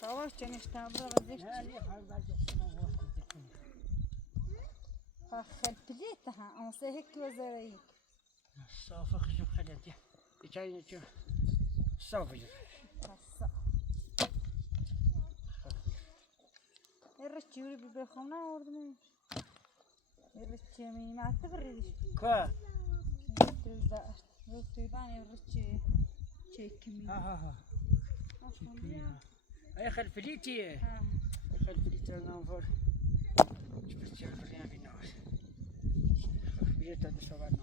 Savaş cenişten burada خلفيتها أنا سهيك وزريك صافخ شو خلتي يجي شو صافي الرجال بيبخونا وردني الرجال مين ما تبردش كا تلزق تباني الرجال شيكمي ها أي خلفيتي خلفيتي أنا نفر بس تعرف لي أنا بيناس بيجي تدرس وعنا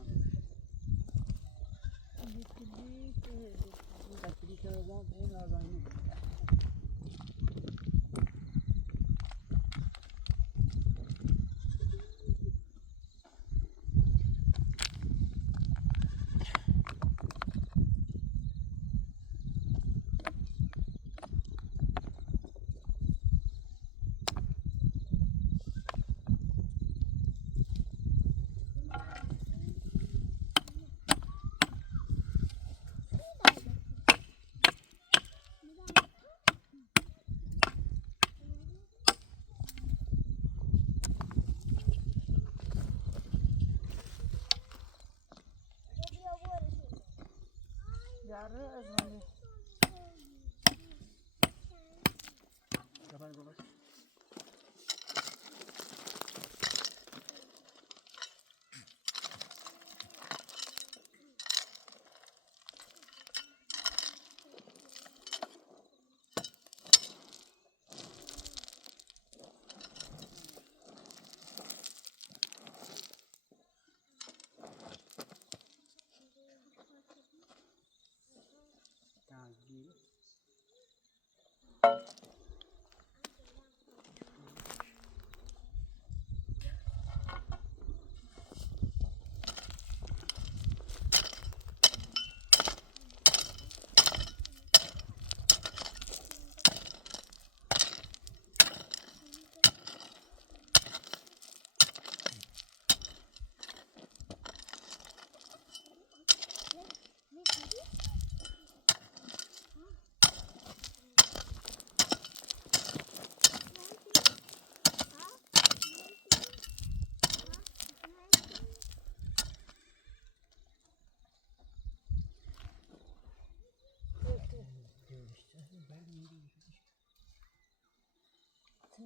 خلفيتي أنا بين أذاني Yarı azmanı. Kapan kapan.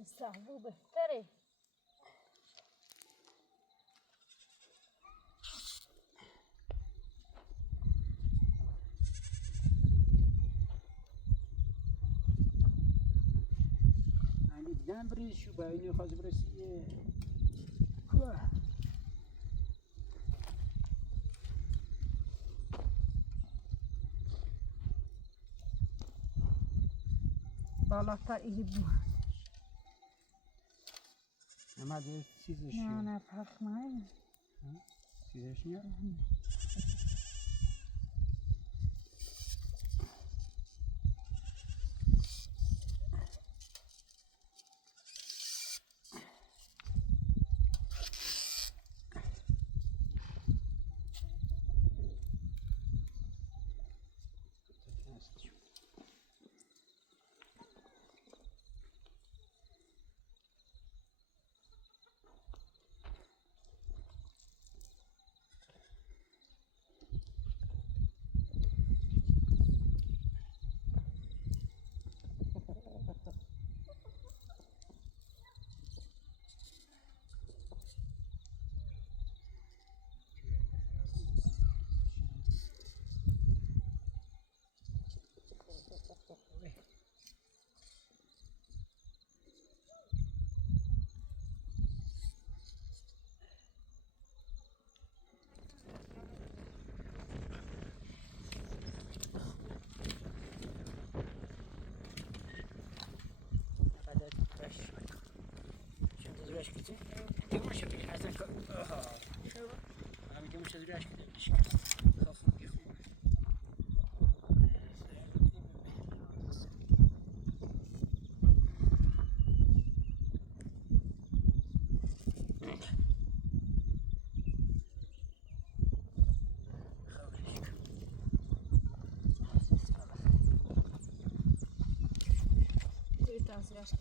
تستحبوا بهتري عندي بدان بريز شو بايني خاص برسيه كوا بالاتر يهبوا ما ده چیزش نه نه فرق نه چیزش نه biraz yaşlı.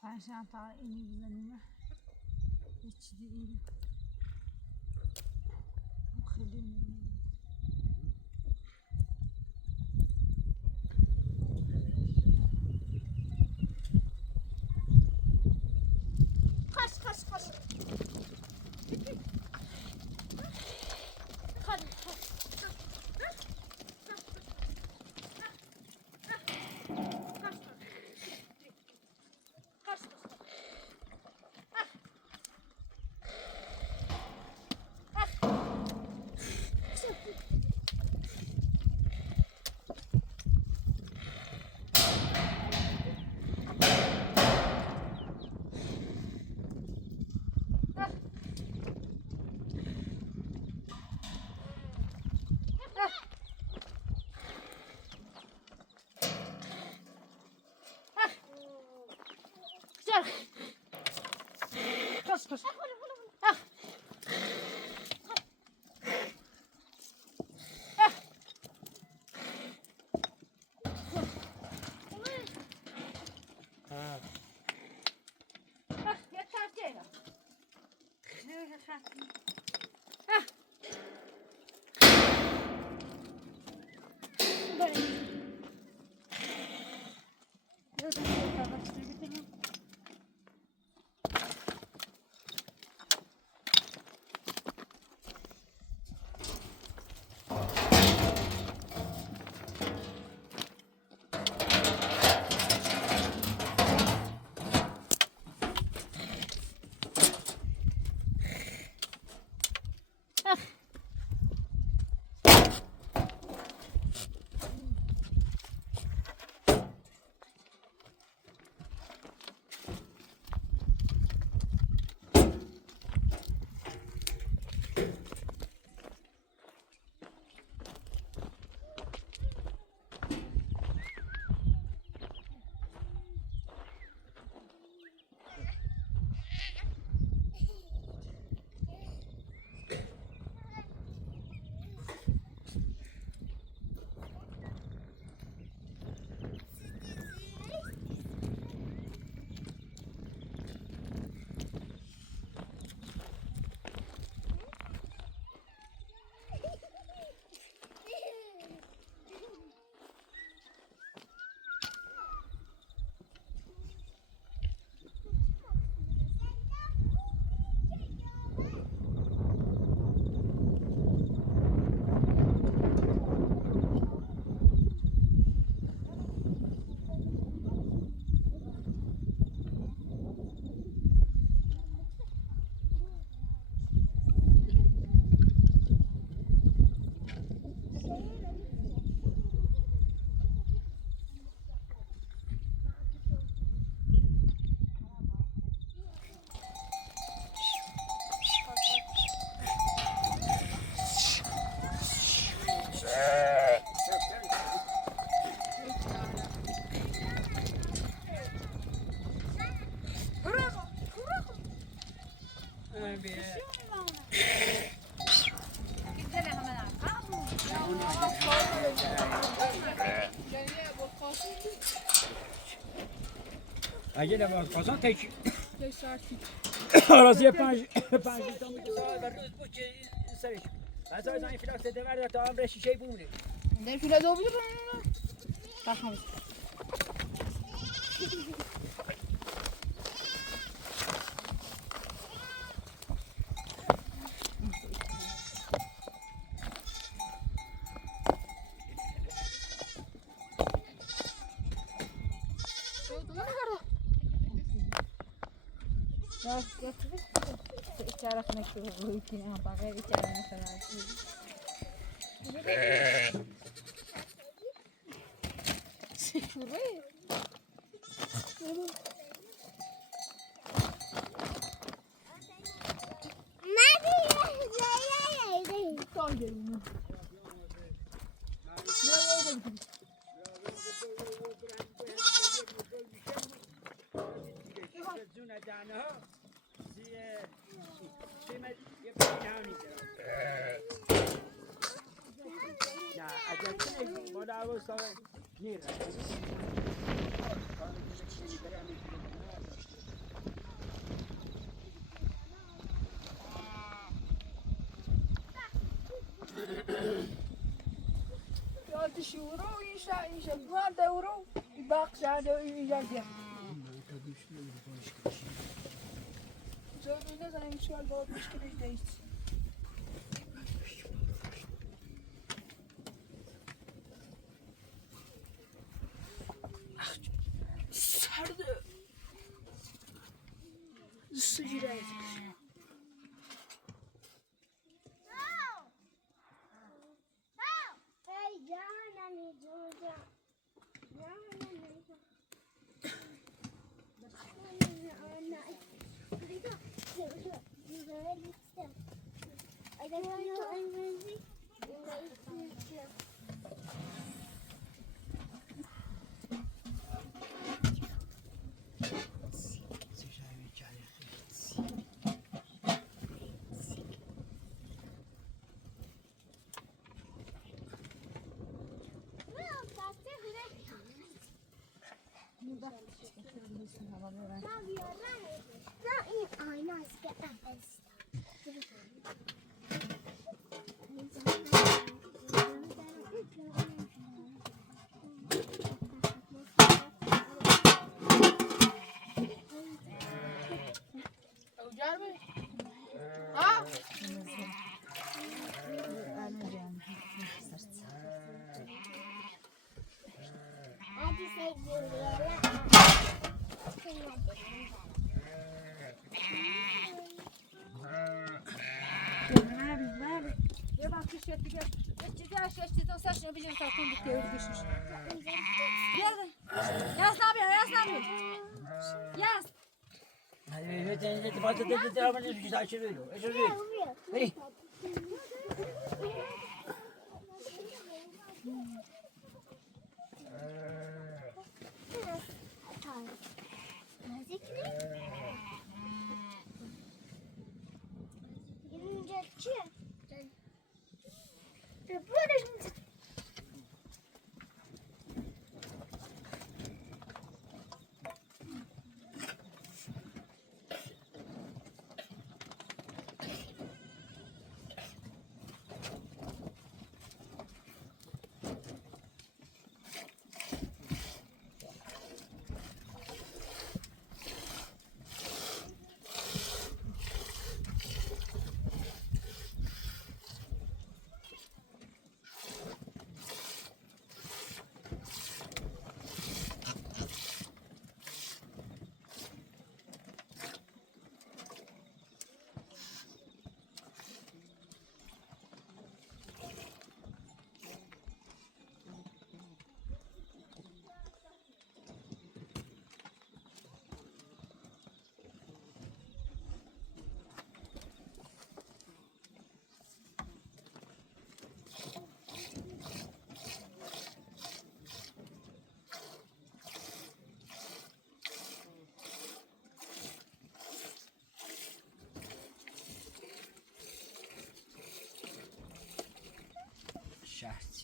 Perşembe ta ini bizanime. Hiç değil. Bu khidin. Kaç kaç kaç. Hadi. Koş koş. Ah. Ah. Ah, yeter değil. Ah. Böyle. Buradan şöyle başlayalım. اگه لباس قازان تکی یه ساعتی راضیه پنج تا میگه سال بر روز بود که سرش از این فلاکس دمر تا عمر شیشه بونه نه فیلا دو بیرون بخوام cara como é que eu vou aqui na rapaz, ele cara nessa aqui. Se chover. شورو اینجا بعد اورو باقی شده اینجا بیا. زود نزنیم سوال بود مشکلی نیست. سرده. سجیده.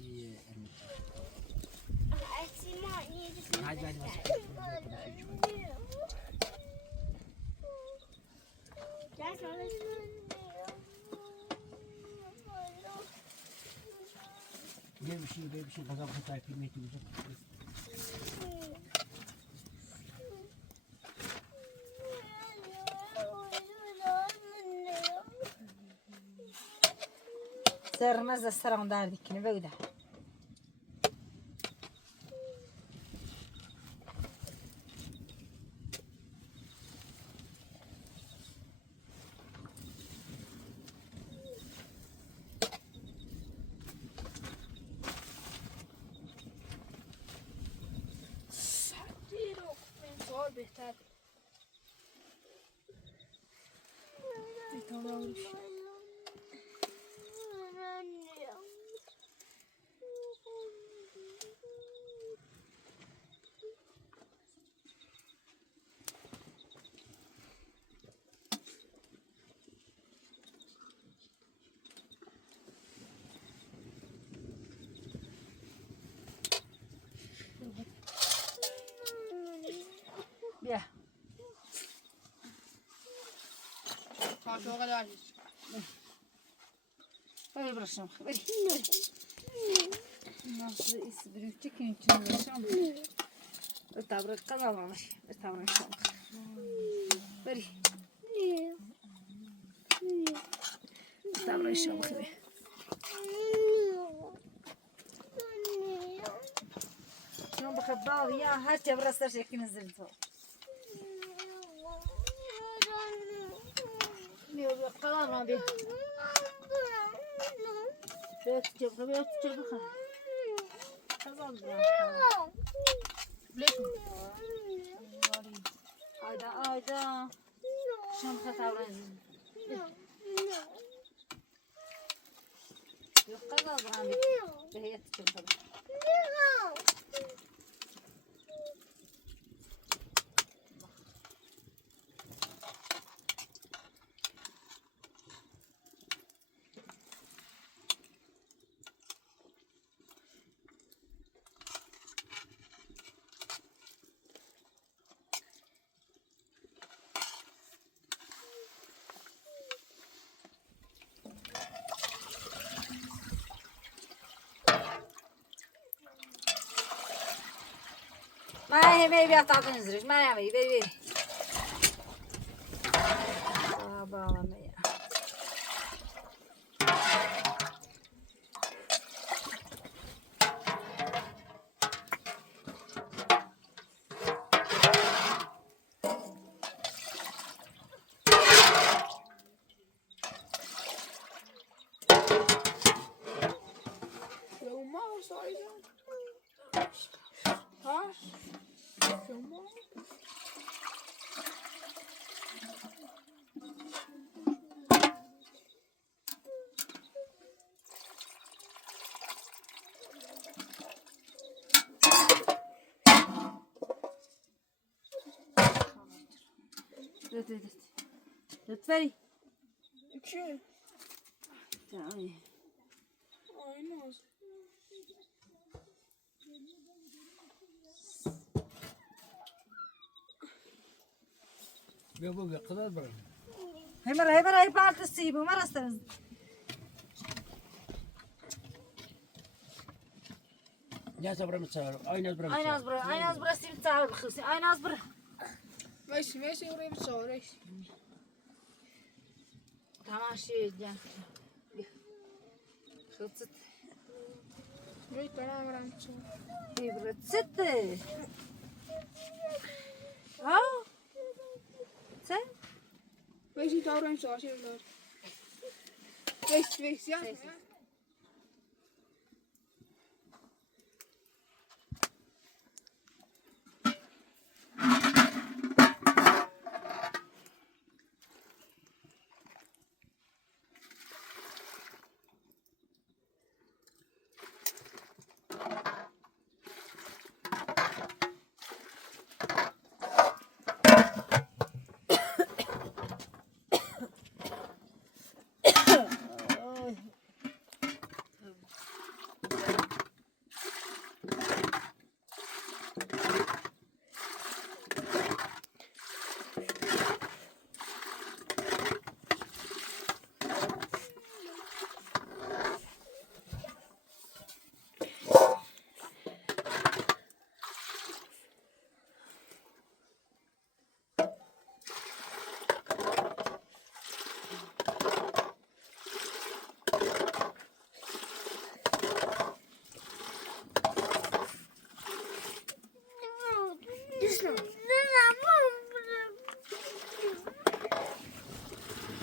سی امید بشین غذا بخور تایپی میتونی سرمز سرم درد کنه بگو ده سردی رو انتظار بهتر بیتام بیا Kanka o kadar değil. بری برشم بری nasıl isi büyükçe künçün برشم تبرک قضاومش تبرک شم بری تبرک شم خبی شلون بخبار يا هاتي برستر شكل نزلته بيو قرار ما بيه بيت جبخة خزان Bilirsin. ayda şam xatavran yok qazal buran behiyat çıkıyor ما هي بيا تعطيني زرج ما نعمل بيبي بابا ميا Filma saydı. Ha? Filma. لطفي İki. تعالي Aynen. بیا قدر برم هي مرة هي بعد تسيبه مرة استنى ناس برم تصور أي ناس برم أي ناس برا سيب تعال بخلصي أي ناس برا Meysi oraya bir sor. tamam şey yani خلصت Meysi tamam ramçı. هي برا ستة ها sen Meysi davran çalışıyorlar. Meysi ya.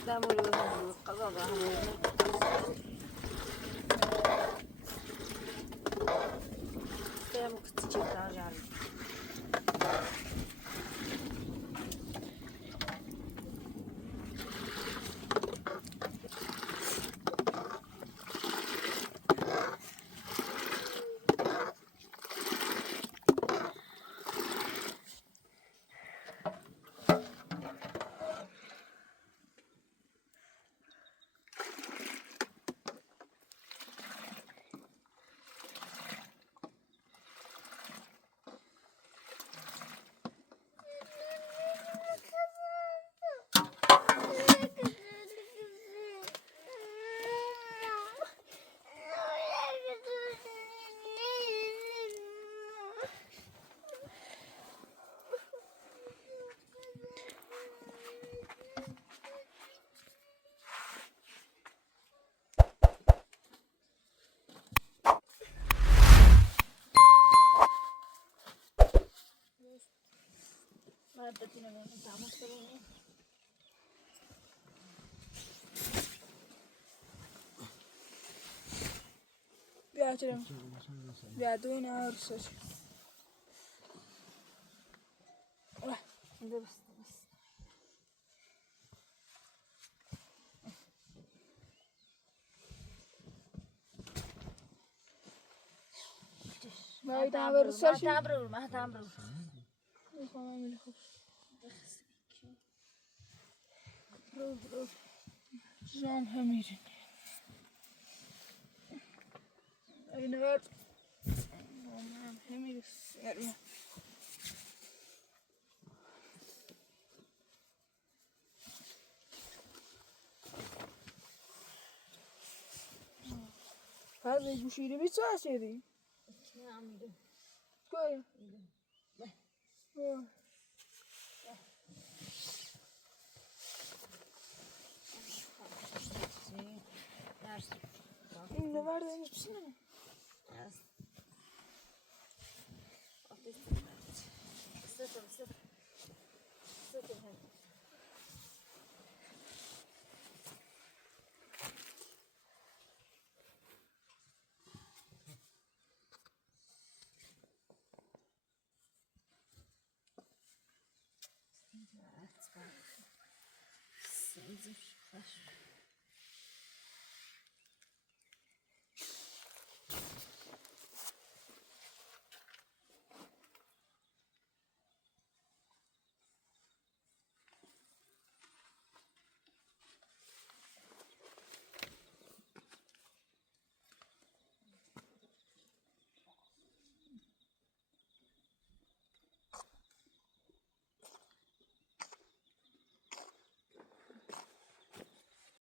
دامور وهم قضاء هم تام كنت تراجع ما بدينا نتعامل سويا بیاترم بیادون عرسش بس ما يتعبر السش ما تعبروا جام هميرين أين بعد همير السريع هذا يشيل بيتساسي ذي كويس إنه بعد يبسنا Sensitiv.